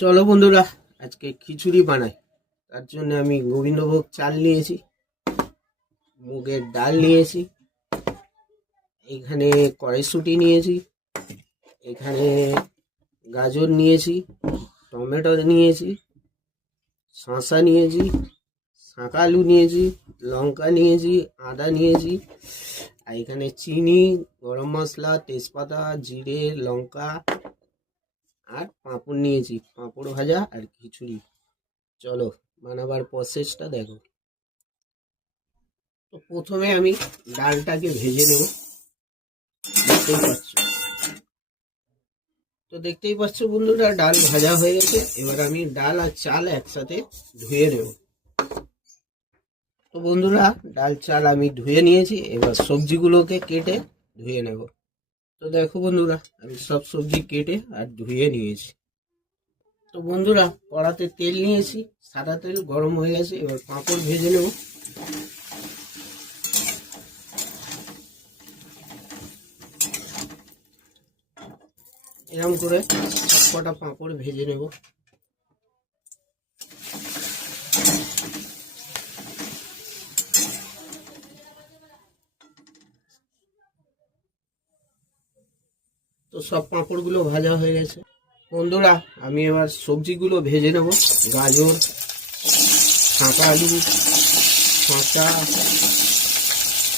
চলো বন্ধুরা, আজকে খিচুড়ি বানাই। তার জন্য আমি গোবিন্দভোগ চাল নিয়েছি, মুগের ডাল নিয়েছি, এখানে কড়াইশুঁটি নিয়েছি, এখানে গাজর নিয়েছি, টমেটো নিয়েছি, শসা নিয়েছি, শাঁকা আলু নিয়েছি, লঙ্কা নিয়েছি, আদা নিয়েছি, আর এখানে চিনি, গরম মশলা, তেজপাতা, জিরে, লঙ্কা আর পাঁপড় নিয়েছি, পাঁপড় ভাজা আর খিচুড়ি। চলো বানাবার প্রসেসটা দেখো। তো প্রথমে আমি ডালটাকে ভেজে নেব। দেখতেই পাচ্ছ দেখতেই পাচ্ছ বন্ধুরা, ডাল ভাজা হয়ে গেছে। এবার আমি ডাল আর চাল একসাথে ধুয়ে নেব। তো বন্ধুরা, ডাল চাল আমি ধুয়ে নিয়েছি, এবার সবজিগুলোকে কেটে ধুয়ে নেব। তো দেখো বন্ধুরা, আমি সব সবজি কেটে আর ধুয়ে নিয়েছি। তো বন্ধুরা, কড়াতে তেল নিয়েছি, সাদা তেল গরম হয়ে গেছে। এবার পাঁপড় ভেজে নেব। এরকম করে সব কটা পাঁপড় ভেজে নেব। তো সব পাঁপড়গুলো ভাজা হয়ে গেছে। বন্ধুরা, আমি এবার সবজিগুলো ভেজে নেব। গাজর, শাঁকা আলু, শসা,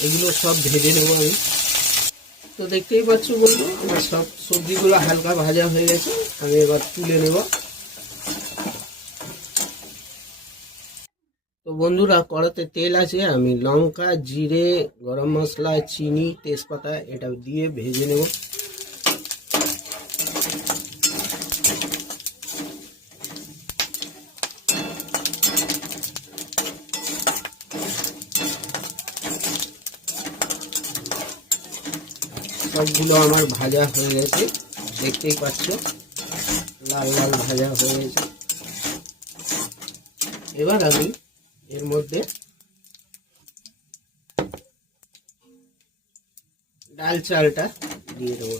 এগুলো সব ভেজে নেব আমি। তো দেখতেই পাচ্ছ বন্ধু, আমার সব সবজিগুলো হালকা ভাজা হয়ে গেছে। আমি এবার তুলে নেব। তো বন্ধুরা, কড়াতে তেল আছে, আমি লঙ্কা, জিরে, গরম মশলা, চিনি, তেজপাতা এটা দিয়ে ভেজে নেব। সবগুলো আমার ভাজা হয়ে গেছে, দেখতেই পাচ্ছ লাল লাল ভাজা হয়ে গেছে। এবার আমি এর মধ্যে ডাল চালটা দিয়ে দেবো।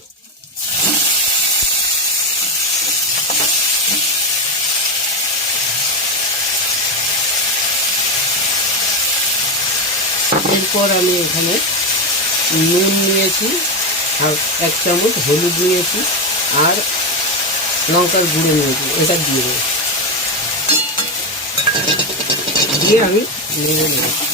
এরপর আমি এখানে নুন নিয়েছি, আর 1 চামচ হলুদ নিয়েছি, আর লঙ্কার গুঁড়ো নিয়েছি, এটা দিয়ে দেবো। দিয়ে আমি নেড়ে নেব।